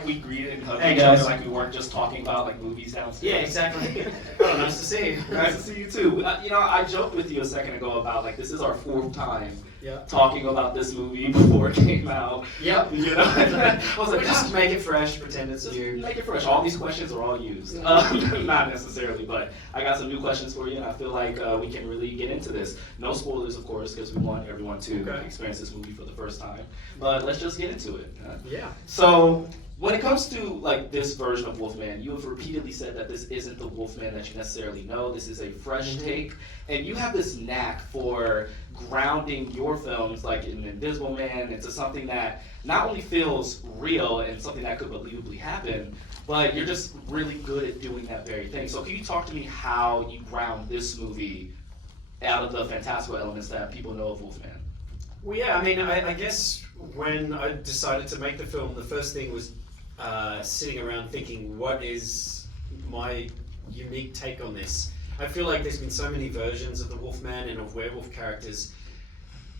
like we greeted and hugged Hey, each other guys. like we weren't just talking about like movies downstairs. Yeah, exactly. Oh, nice to see you. Nice to see you too. I joked with you a second ago about like this is our 4th time Yeah. talking about this movie before it came out. Yep. I was like, We just make it fresh, pretend it's just new. make it fresh. All these questions are all used. Not necessarily, but I got some new questions for you, and I feel like we can really get into this. No spoilers, of course, because we want everyone to experience this movie for the first time. But let's just get into it. Yeah. So, when it comes to like this version of Wolfman, you have repeatedly said that this isn't the Wolfman that you necessarily know. This is a fresh take, and you have this knack for grounding your films like in Invisible Man into something that not only feels real and something that could believably happen, but you're just really good at doing that very thing. So can you talk to me how you ground this movie out of the fantastical elements that people know of Wolfman? Well, yeah, I mean, I guess when I decided to make the film, the first thing was sitting around thinking, what is my unique take on this? I feel like there's been so many versions of the Wolfman and of werewolf characters.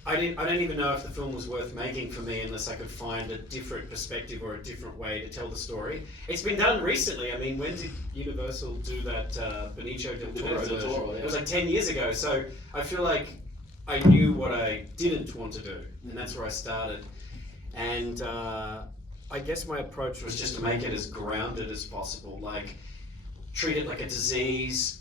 I don't even know if the film was worth making for me unless I could find a different perspective or a different way to tell the story. It's been done recently. I mean, when did Universal do that Benicio del Toro version? Yeah. It was like 10 years ago. So I feel like I knew what I didn't want to do, and that's where I started. And I guess my approach was just to make it as grounded as possible. Like, treat it like a disease.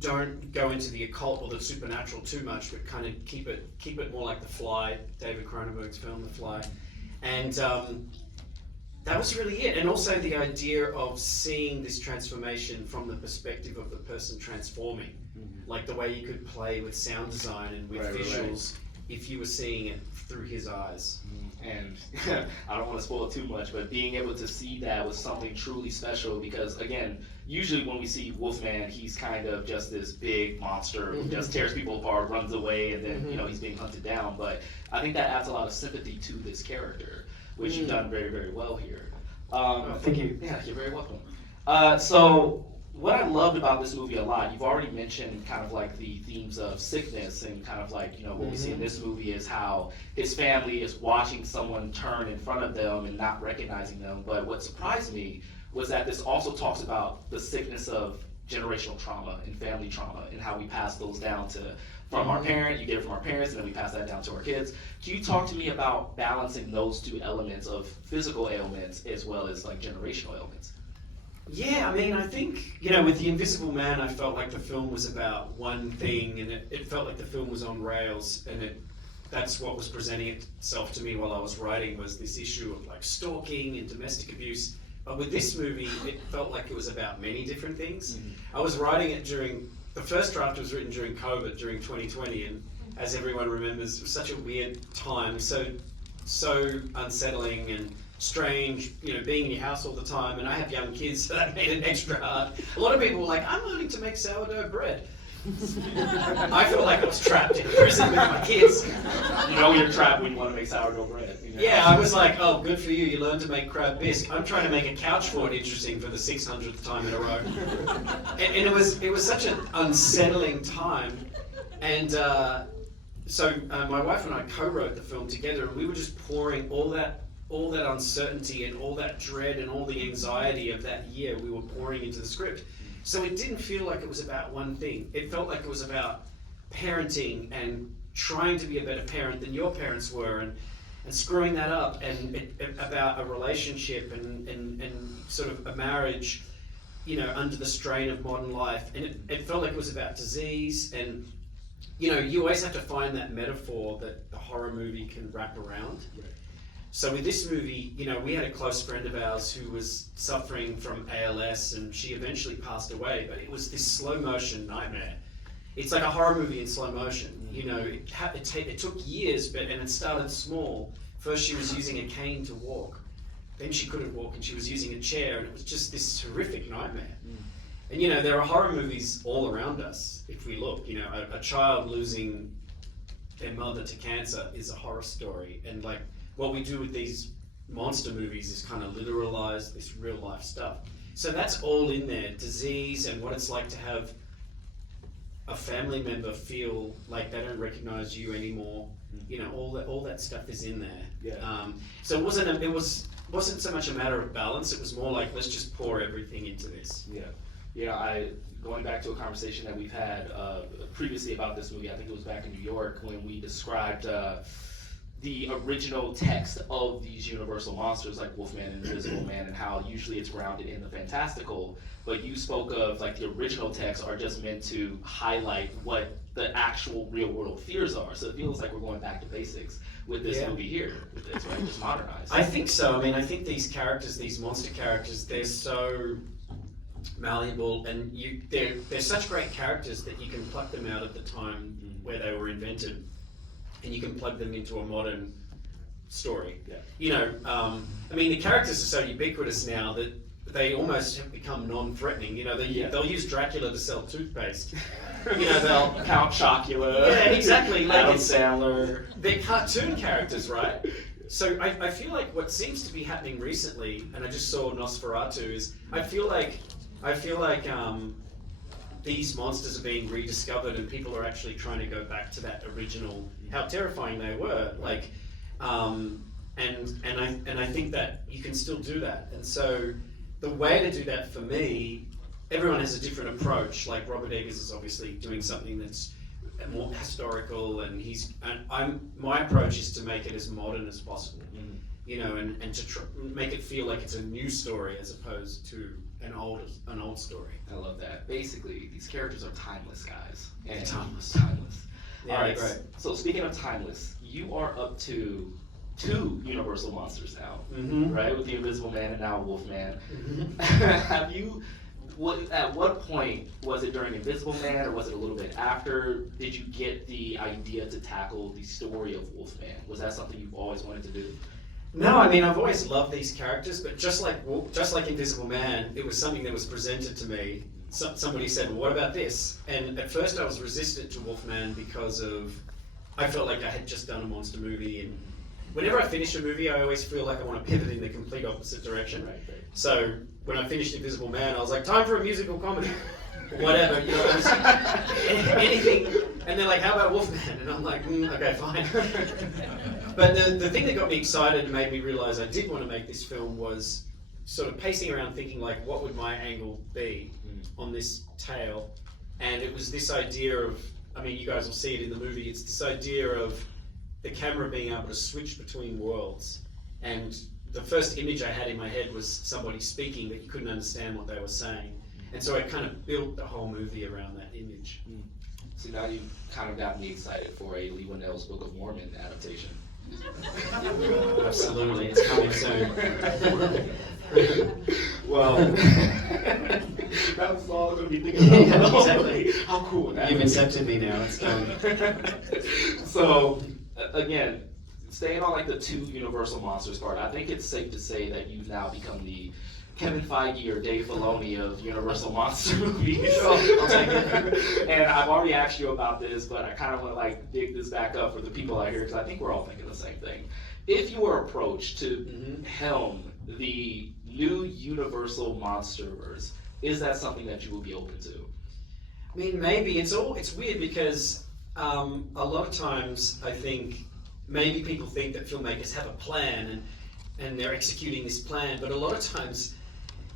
Don't go into the occult or the supernatural too much, but kind of keep it more like The Fly, David Cronenberg's film, The Fly. And that was really it. And also the idea of seeing this transformation from the perspective of the person transforming. Like the way you could play with sound design and with visuals if you were seeing it through his eyes. And I don't want to spoil it too much, but being able to see that was something truly special because, again, usually when we see Wolfman, he's kind of just this big monster who just tears people apart, runs away, and then he's being hunted down. But I think that adds a lot of sympathy to this character, which you've done very, very well here. Thank you. Yeah, you're very welcome. So what I loved about this movie a lot, you've already mentioned kind of like the themes of sickness and kind of like, what we see in this movie is how his family is watching someone turn in front of them and not recognizing them. But what surprised me was that this also talks about the sickness of generational trauma and family trauma and how we pass those down from our parent, you get it from our parents, and then we pass that down to our kids. Can you talk to me about balancing those two elements of physical ailments as well as like generational ailments? Yeah, I mean, I think, with The Invisible Man, I felt like the film was about one thing, and it felt like the film was on rails, and that's what was presenting itself to me while I was writing, was this issue of like stalking and domestic abuse. But with this movie, it felt like it was about many different things. I was writing it the first draft was written during COVID, during 2020, and as everyone remembers, it was such a weird time, so unsettling and strange, being in your house all the time, and I have young kids, so that made it extra hard. A lot of people were like, I'm learning to make sourdough bread. I feel like I was trapped in prison with my kids. You're trapped when you want to make sourdough bread. Yeah, I was like, oh, good for you, you learned to make crab bisque. I'm trying to make a couch fort interesting for the 600th time in a row. And it was such an unsettling time, and so my wife and I co-wrote the film together, and we were just pouring all that uncertainty and all that dread and all the anxiety of that year we were pouring into the script. So it didn't feel like it was about one thing. It felt like it was about parenting and trying to be a better parent than your parents were, and screwing that up, and about a relationship and sort of a marriage, under the strain of modern life. And it felt like it was about disease, and you always have to find that metaphor that the horror movie can wrap around. So with this movie, we had a close friend of ours who was suffering from ALS, and she eventually passed away, but it was this slow motion nightmare. It's like a horror movie in slow motion. It took years, and it started small. First she was using a cane to walk, then she couldn't walk and she was using a chair, and it was just this horrific nightmare. And there are horror movies all around us if we look. A child losing their mother to cancer is a horror story, and like, what we do with these monster movies is kind of literalize this real life stuff. So that's all in there, disease and what it's like to have a family member feel like they don't recognize you anymore. All that stuff is in there. Yeah. So it wasn't so much a matter of balance. It was more like, let's just pour everything into this. Yeah. Going back to a conversation that we've had previously about this movie, I think it was back in New York when we described the original text of these universal monsters like Wolfman and Invisible Man, and how usually it's grounded in the fantastical, but you spoke of like the original texts are just meant to highlight what the actual real world fears are. So it feels like we're going back to basics with this movie here, with this, right? Just modernized. I think so. I mean, I think these characters, these monster characters, they're so malleable, and they're such great characters that you can pluck them out of the time where they were invented, and you can plug them into a modern story. I mean, the characters are so ubiquitous now that they almost have become non-threatening. They'll use Dracula to sell toothpaste. They'll Count Chocula. Yeah, exactly. Like Adam Sandler. They're cartoon characters, right? So I feel like what seems to be happening recently, and I just saw Nosferatu, is I feel like these monsters are being rediscovered, and people are actually trying to go back to that original, how terrifying they were. Like, and I think that you can still do that. And so the way to do that for me, everyone has a different approach. Like Robert Eggers is obviously doing something that's more historical, and my approach is to make it as modern as possible. And to make it feel like it's a new story as opposed to an old story. I love that. Basically, these characters are timeless, guys. And Timeless. Yeah, all right, great. So speaking of timeless, you are up to 2 Universal monsters now, right? With the Invisible Man and now Wolfman. Have you? At what point, was it during Invisible Man, or was it a little bit after? Did you get the idea to tackle the story of Wolfman? Was that something you've always wanted to do? No, I mean, I've always loved these characters, but just like Invisible Man, it was something that was presented to me. Somebody said, well, what about this? And at first I was resistant to Wolfman because I felt like I had just done a monster movie, and whenever I finish a movie, I always feel like I want to pivot in the complete opposite direction. Right. So when I finished Invisible Man, I was like, time for a musical comedy. Whatever, anything. And they're like, how about Wolfman? And I'm like, okay, fine. But the thing that got me excited and made me realize I did want to make this film was sort of pacing around thinking like, what would my angle be on this tale? And it was this idea of, I mean, you guys will see it in the movie, it's this idea of the camera being able to switch between worlds. And the first image I had in my head was somebody speaking, but you couldn't understand what they were saying. And so I kind of built the whole movie around that image. So now you've kind of got me excited for a Leigh Whannell's Book of Mormon adaptation. Absolutely, it's coming soon. Well, that's all I'm going to be thinking about. Exactly. How cool. You've accepted me now, it's coming. So, again, staying on like the 2 Universal monsters part, I think it's safe to say that you've now become the Kevin Feige or Dave Filoni of Universal monster movies. I'll take it. And I've already asked you about this, but I kind of want to like dig this back up for the people out here, because I think we're all thinking the same thing. If you were approached to helm the new Universal Monsterverse, is that something that you would be open to? I mean, maybe. It's weird because a lot of times I think maybe people think that filmmakers have a plan and they're executing this plan, but a lot of times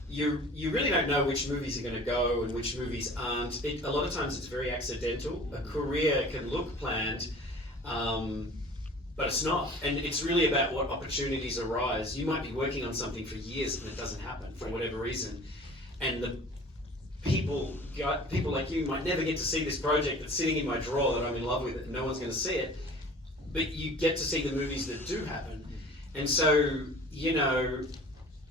you really don't know which movies are going to go and which movies aren't. A lot of times it's very accidental. A career can look planned, but it's not. And it's really about what opportunities arise. You might be working on something for years and it doesn't happen for whatever reason. And the people like you might never get to see this project that's sitting in my drawer that I'm in love with and no one's going to see it. But you get to see the movies that do happen. And so,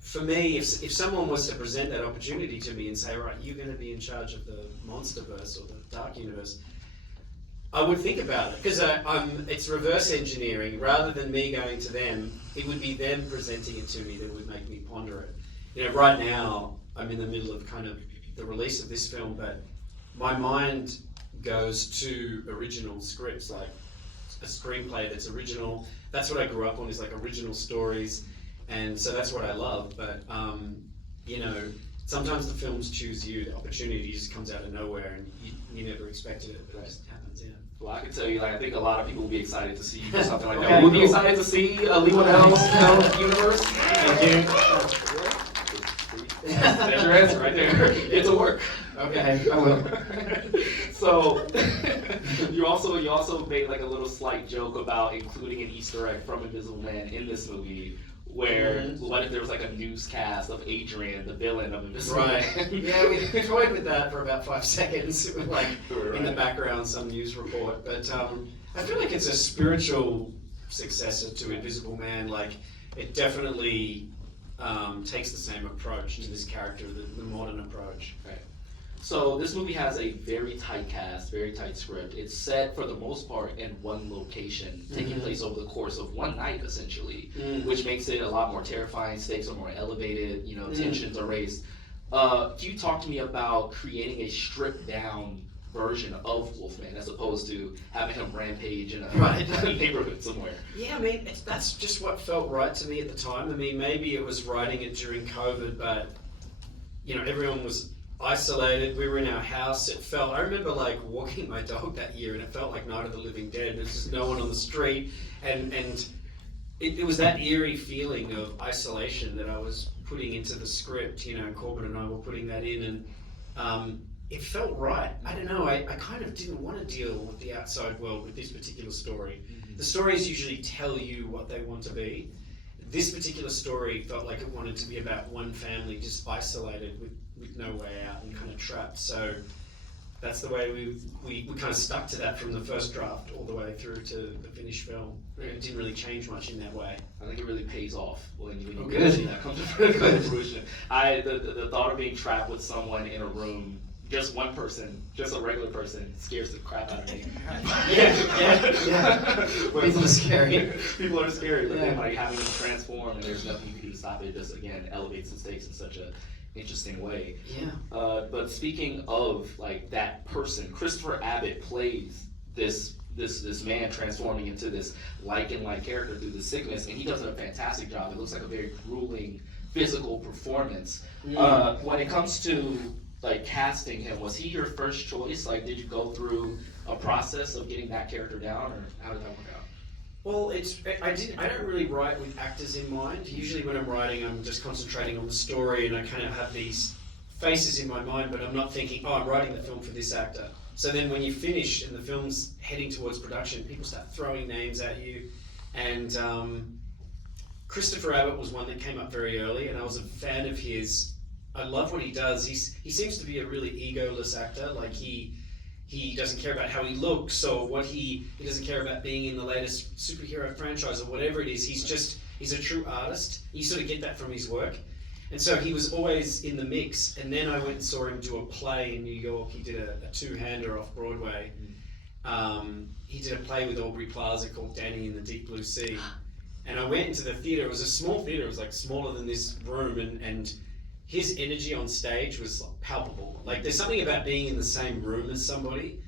for me, if someone was to present that opportunity to me and say, right, you're going to be in charge of the Monsterverse or the Dark Universe, I would think about it, because it's reverse engineering. Rather than me going to them, it would be them presenting it to me that would make me ponder it. Right now, I'm in the middle of kind of the release of this film, but my mind goes to original scripts, like a screenplay that's original. That's what I grew up on, is like original stories. And so that's what I love, but sometimes the films choose you. The opportunity just comes out of nowhere, and you never expected it, but it just happens. Yeah. Well, I can tell you, like, I think a lot of people will be excited to see you do something like Okay, that. Will you be cool. excited to see Leigh Whannell's universe? Thank That's your answer right there. It's a work. Okay, I will. So you also made like a little slight joke about including an Easter egg from Invisible Man in this movie, where what if there was like a newscast of Adrian, the villain of Invisible Right. Man? Yeah, we toyed with that for about 5 seconds, like Right. in the background, some news report. But I feel like it's a spiritual successor to Invisible Man. Like, it definitely takes the same approach to this character, the modern approach. Right. So this movie has a very tight cast, very tight script. It's set for the most part in one location, taking place over the course of one night, essentially, which makes it a lot more terrifying. Stakes are more elevated. Tensions are raised. Can you talk to me about creating a stripped down version of Wolfman as opposed to having him rampage in a neighborhood somewhere? Yeah, I mean, that's just what felt right to me at the time. I mean, maybe it was writing it during COVID, but everyone was isolated. We were in our house. I remember like walking my dog that year, and it felt like Night of the Living Dead. There's just no one on the street, and it was that eerie feeling of isolation that I was putting into the script. Corbin and I were putting that in, and it felt right. I don't know. I kind of didn't want to deal with the outside world with this particular story. Mm-hmm. The stories usually tell you what they want to be. This particular story felt like it wanted to be about one family just isolated with no way out and kind of trapped. So that's the way we kind of stuck to that from the first draft all the way through to the finished film. It didn't really change much in that way. I think it really pays off when you good. see that come to fruition. The thought of being trapped with someone in a room, just one person, just a regular person, scares the crap out of me. Yeah. People are scary. People are scary, but then like having them transform and there's nothing you can do to stop it, just again elevates the stakes in such a interesting way. Yeah. But speaking of like that person, Christopher Abbott plays this man transforming into this like-and-like character through the sickness, and he does a fantastic job. It looks like a very grueling physical performance. When it comes to like casting him, was he your first choice? Like, did you go through a process of getting that character down, or how did that work out? Well, I don't really write with actors in mind. Usually when I'm writing, I'm just concentrating on the story, and I kind of have these faces in my mind, but I'm not thinking, I'm writing the film for this actor. So then when you finish and the film's heading towards production, people start throwing names at you. And Christopher Abbott was one that came up very early, and I was a fan of his. I love what he does. He seems to be a really egoless actor. Like he doesn't care about how he looks or what he doesn't care about being in the latest superhero franchise or whatever it is. He's a true artist. You sort of get that from his work. And so he was always in the mix. And then I went and saw him do a play in New York. He did a two-hander off Broadway. He did a play with Aubrey Plaza called Danny in the Deep Blue Sea. And I went into the theater. It was a small theater. It was like smaller than this room. And his energy on stage was palpable. Like there's something about being in the same room as somebody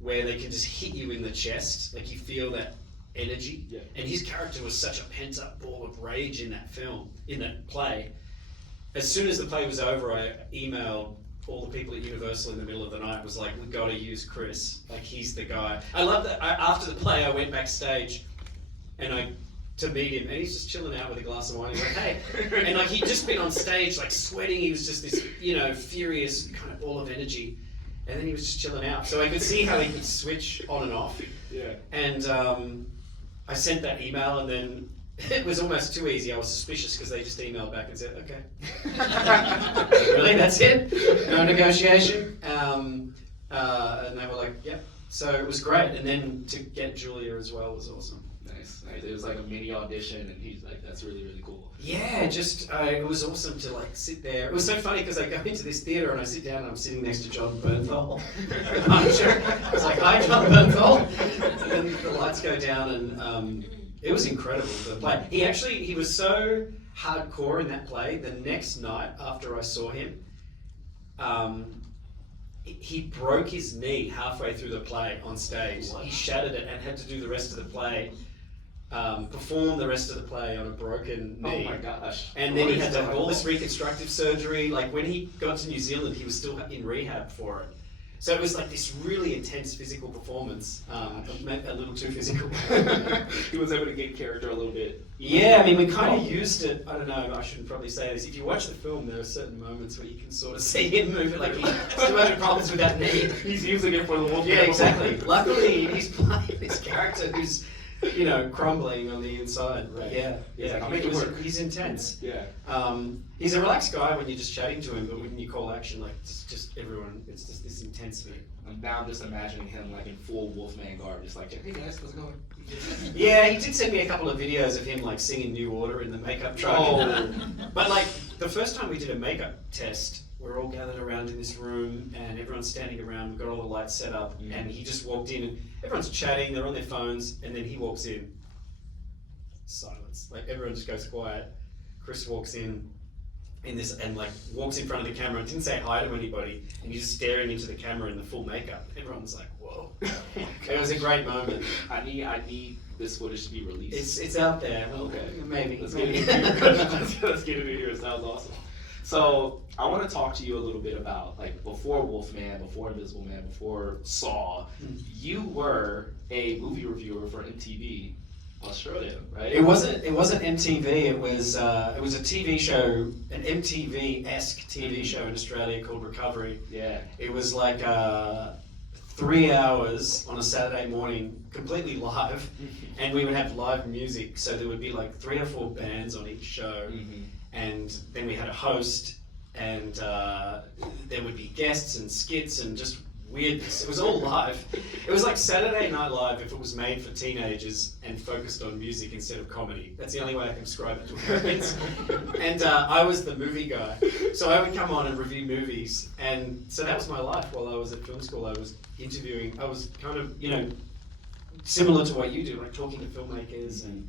where they can just hit you in the chest. Like you feel that energy. Yeah. And his character was such a pent-up ball of rage in that film, in that play. As soon as the play was over, I emailed all the people at Universal in the middle of the night, was like, we got to use Chris. Like he's the guy. I love that. After the play, I went backstage and to meet him, and he's just chilling out with a glass of wine. He's like, hey. And like he'd just been on stage, like sweating. He was just this, furious kind of ball of energy. And then he was just chilling out. So I could see how he could switch on and off. Yeah. And I sent that email, and then it was almost too easy. I was suspicious because they just emailed back and said, okay. Really, that's it? No negotiation? And they were like, yep. So it was great. And then to get Julia as well was awesome. Nice. It was like a mini audition, and he's like, that's really, really cool. Yeah, it was awesome to like sit there. It was so funny because I go into this theater and I sit down and I'm sitting next to John Bernthal. I'm sure. I was like, hi, John Bernthal. And then the lights go down, and it was incredible, the play. He was so hardcore in that play. The next night after I saw him, he broke his knee halfway through the play on stage. What? He shattered it and had to do the rest of the play perform the rest of the play on a broken knee. Oh my gosh. And then he had to have all this reconstructive surgery. Like when he got to New Zealand, he was still in rehab for it. So it was like this really intense physical performance, a little too physical. He was able to get character a little bit. Yeah, I mean, we kind of used it. I don't know, I shouldn't probably say this. If you watch the film, there are certain moments where you can sort of see him move it, like he's still having problems with that knee. He's using it for the wolf. Yeah, exactly. Luckily, he's playing this character who's, crumbling on the inside. Right. Yeah, He's like, I'll he make it was- work. he's intense. Yeah. He's a relaxed guy when you're just chatting to him, but when you call action, like just everyone, it's just this intensity. And now I'm just imagining him like in full Wolfman garb, just like, hey guys, how's it going? Yeah, he did send me a couple of videos of him like singing New Order in the makeup truck. Oh. But like the first time we did a makeup test, we're all gathered around in this room and everyone's standing around, we've got all the lights set up, and he just walked in and everyone's chatting, they're on their phones, and then he walks in. Silence. Like everyone just goes quiet. Chris walks in this and like walks in front of the camera and didn't say hi to anybody, and he's just staring into the camera in the full makeup. Everyone was like, whoa. It was a great moment. I need this footage to be released. It's out there. Well, Okay. maybe. Let's get it in here. Let's get it in here. It sounds awesome. So I want to talk to you a little bit about like before Wolfman, before Invisible Man, before Saw. You were a movie reviewer for MTV Australia, right? It wasn't MTV. It was a TV show, an MTV-esque TV show in Australia called Recovery. Yeah. It was like 3 hours on a Saturday morning, completely live, and we would have live music. So there would be like 3 or 4 bands on each show, and then we had a host, and there would be guests and skits and just weirdness. It was all live. It was like Saturday Night Live if it was made for teenagers and focused on music instead of comedy. That's the only way I can describe it to Americans. And I was the movie guy. So I would come on and review movies. And so that was my life while I was at film school. I was interviewing, I was kind of, similar to what you do, like talking to filmmakers, and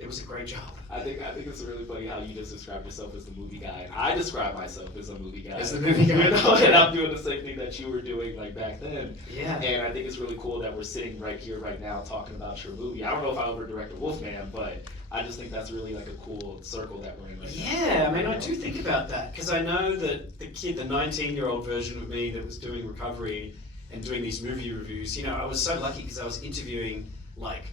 it was a great job. I think it's really funny how you just described yourself as the movie guy. And I describe myself as a movie guy. As the movie guy. And I'm doing the same thing that you were doing like back then. Yeah. And I think it's really cool that we're sitting right here, right now, talking about your movie. I don't know if I ever directed Wolfman, but I just think that's really like a cool circle that we're in right now. Yeah, I mean, I do think about that, because I know that the 19-year-old version of me that was doing Recovery and doing these movie reviews, I was so lucky because I was interviewing like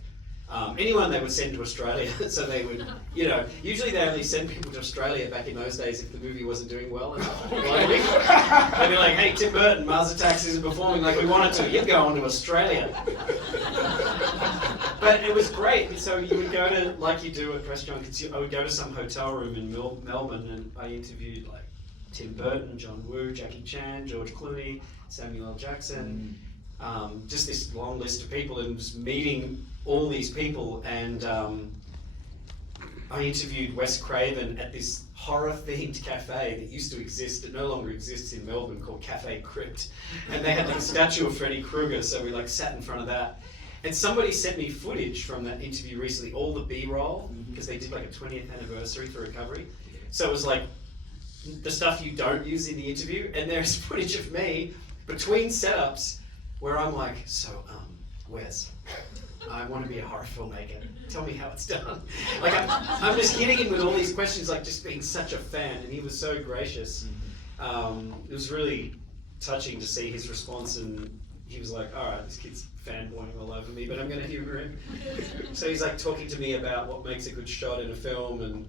anyone they would send to Australia. So they would, usually they only send people to Australia back in those days if the movie wasn't doing well enough. They'd be like, hey, Tim Burton, Mars Attacks isn't performing like we wanted to. You'd go on to Australia. But it was great. So you would go to, like you do at Press Junkets, I would go to some hotel room in Melbourne, and I interviewed like Tim Burton, John Woo, Jackie Chan, George Clooney, Samuel L. Jackson, just this long list of people, and just meeting all these people. And I interviewed Wes Craven at this horror-themed cafe that used to exist, that no longer exists in Melbourne, called Cafe Crypt. And they had like a statue of Freddy Krueger, so we like sat in front of that. And somebody sent me footage from that interview recently, all the B-roll, because they did like a 20th anniversary for Recovery. So it was like the stuff you don't use in the interview, and there's footage of me between setups where I'm like, so, Wes, I want to be a horror filmmaker. Tell me how it's done. Like, I'm just hitting him with all these questions, like just being such a fan, and he was so gracious. It was really touching to see his response, and he was like, all right, this kid's fanboying all over me, but I'm going to humor him. So he's like talking to me about what makes a good shot in a film, and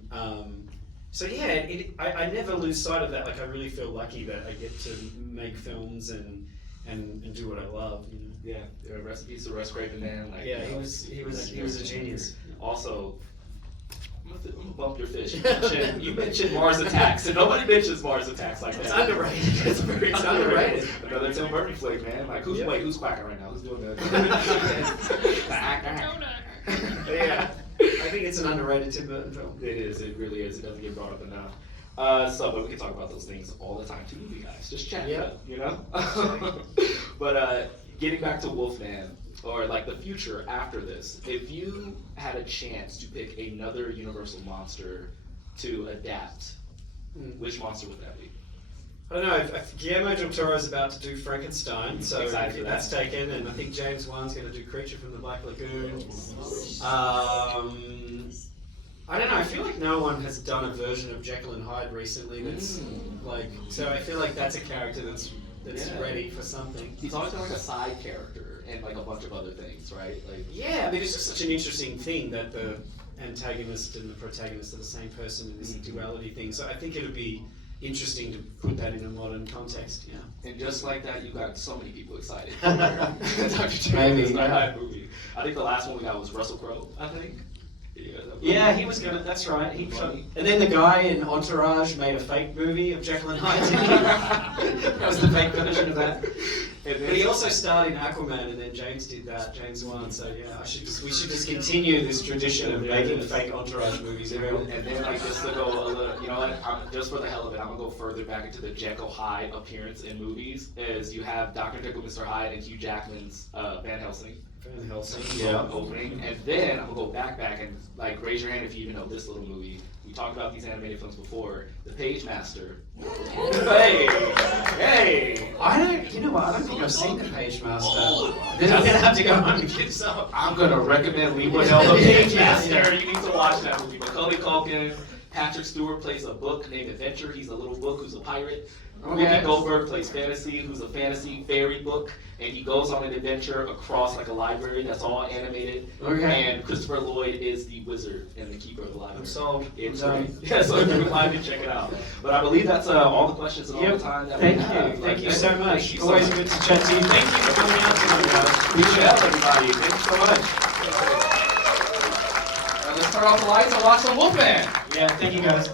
so yeah, I never lose sight of that. Like, I really feel lucky that I get to make films and do what I love. Yeah, recipes to Wes Craven, man. Like, yeah, he was a genius. Also, I'm gonna bump your fish. You mentioned Mars Attacks, and nobody mentions Mars Attacks like that. It's underrated. It's underrated. Another Tim Burton flick, man. Like, who's quacking right now? Who's doing that? Yeah, I think it's an underrated Tim Burton film. It is. It really is. It doesn't get brought up enough. But we can talk about those things all the time too, you guys. Just chat, But getting back to Wolfman, or like the future after this, if you had a chance to pick another Universal monster to adapt, which monster would that be? I don't know. Guillermo del Toro is about to do Frankenstein, so Excited for that's taken, and I think James Wan's going to do Creature from the Black Lagoon. I don't know. I feel like no one has done a version of Jekyll and Hyde recently that's like. So I feel like that's a character that's ready for something. He's always been like a side character and like a bunch of other things, right? Like Yeah, I mean, it's just such an interesting thing that the antagonist and the protagonist are the same person in this duality thing. So I think it would be interesting to put that in a modern context. Yeah. And just like that, you got so many people excited for Dr. Jekyll and Hyde movie. I think the last one we got was Russell Crowe, I think. Yeah, he was gonna. That's right. And then the guy in Entourage made a fake movie of Jekyll and Hyde. That was the fake version of that. But he also starred in Aquaman, and then James did that. James Wan. So yeah, we should just continue this tradition of making fake Entourage movies. And then like just to go a little, you know what? Just for the hell of it, I'm gonna go further back into the Jekyll Hyde appearance in movies. Is you have Dr. Jekyll, Mr. Hyde, and Hugh Jackman's Van Helsing. Van Helsing, Opening, and then I'm gonna go back and like raise your hand if you even know this little movie. We talked about these animated films before. The Page Master. Hey. I don't. You know what? I don't think I've seen The Page Master. Then I'm gonna have to go home and get some. I'm gonna recommend Leigh Whannell, The Page Master. You need to watch that movie. Macaulay Culkin. Patrick Stewart plays a book named Adventure. He's a little book who's a pirate. Whoopi Goldberg plays Fantasy, who's a fantasy fairy book, and he goes on an adventure across like a library that's all animated. And Christopher Lloyd is the wizard and the keeper of the library. I'm sold. It's great. Yeah, so if you're glad to check it out. But I believe that's all the questions and all the time that we have. Thank you so much. Always good to chat to you. Thank you for coming out tonight, guys. Appreciate it, everybody. Thank you so much. Let's turn off the lights and watch some Wolfman. Yeah, thank you guys.